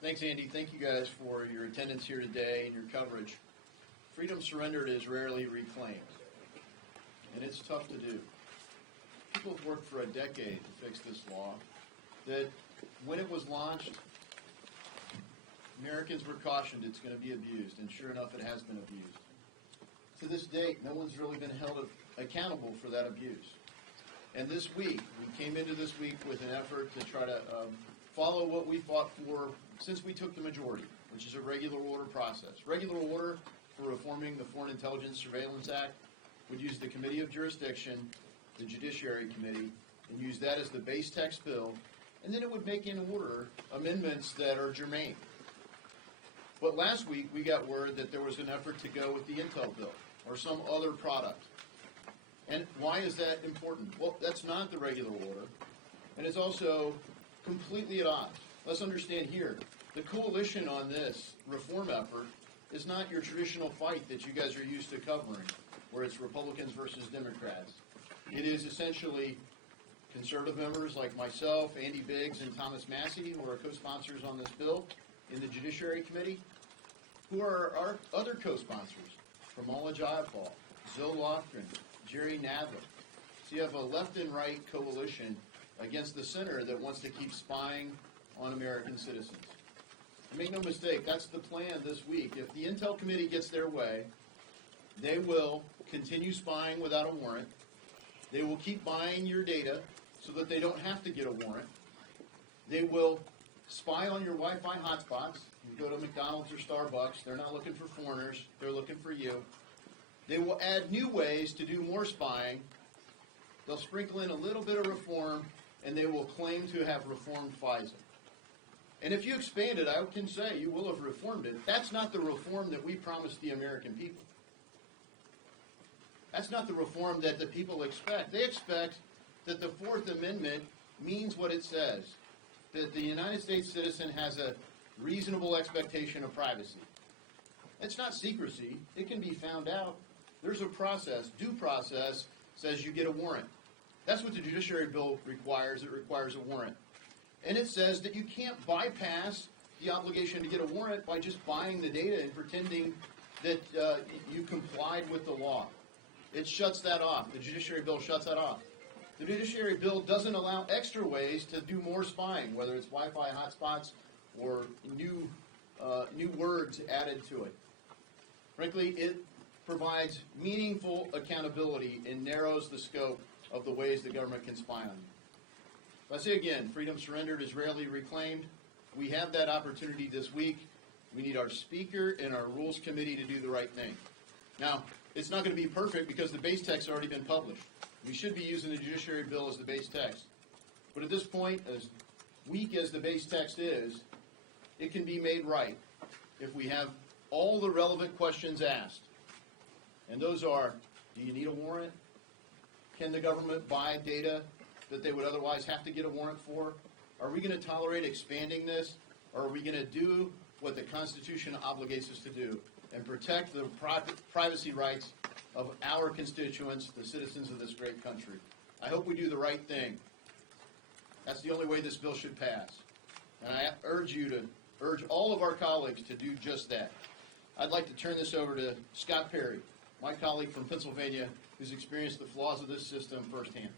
Thanks, Andy. Thank you guys for your attendance here today and your coverage. Freedom surrendered is rarely reclaimed, and it's tough to do. People have worked for a decade to fix this law that when it was launched, Americans were cautioned it's going to be abused, and sure enough, it has been abused. To this date, no one's really been held accountable for that abuse. And this week, we came into this week with an effort to try to follow what we fought for since we took the majority, which is a regular order process. Regular order for reforming the Foreign Intelligence Surveillance Act would use the Committee of Jurisdiction, the Judiciary Committee, and use that as the base text bill, and then it would make in order amendments that are germane. But last week, we got word that there was an effort to go with the Intel bill or some other product. And why is that important? Well, that's not the regular order, and it's also completely at odds. Let's understand here, the coalition on this reform effort is not your traditional fight that you guys are used to covering, where it's Republicans versus Democrats. It is essentially conservative members like myself, Andy Biggs, and Thomas Massey, who are co-sponsors on this bill in the Judiciary Committee, who are our other co-sponsors, Pramila Jayapal, Zoe Lofgren, Jerry Nadler. So you have a left and right coalition against the center that wants to keep spying on American citizens. Make no mistake, that's the plan this week. If the Intel Committee gets their way, they will continue spying without a warrant. They will keep buying your data so that they don't have to get a warrant. They will spy on your Wi-Fi hotspots. You go to McDonald's or Starbucks, they're not looking for foreigners, they're looking for you. They will add new ways to do more spying. They'll sprinkle in a little bit of reform, and they will claim to have reformed FISA. And if you expand it, I can say you will have reformed it. That's not the reform that we promised the American people. That's not the reform that the people expect. They expect that the Fourth Amendment means what it says, that the United States citizen has a reasonable expectation of privacy. It's not secrecy. It can be found out. There's a process. Due process says you get a warrant. That's what the Judiciary Bill requires. It requires a warrant. And it says that you can't bypass the obligation to get a warrant by just buying the data and pretending that you complied with the law. It shuts that off. The Judiciary Bill shuts that off. The Judiciary Bill doesn't allow extra ways to do more spying, whether it's Wi-Fi hotspots or new words added to it. Frankly, it provides meaningful accountability and narrows the scope of the ways the government can spy on you. I say again, freedom surrendered is rarely reclaimed. We have that opportunity this week. We need our Speaker and our Rules Committee to do the right thing. Now, it's not going to be perfect because the base text has already been published. We should be using the Judiciary Bill as the base text. But at this point, as weak as the base text is, it can be made right if we have all the relevant questions asked. And those are, do you need a warrant? Can the government buy data that they would otherwise have to get a warrant for? Are we going to tolerate expanding this? Or are we going to do what the Constitution obligates us to do and protect the privacy rights of our constituents, the citizens of this great country? I hope we do the right thing. That's the only way this bill should pass. And I urge all of our colleagues to do just that. I'd like to turn this over to Scott Perry, my colleague from Pennsylvania, who's experienced the flaws of this system firsthand.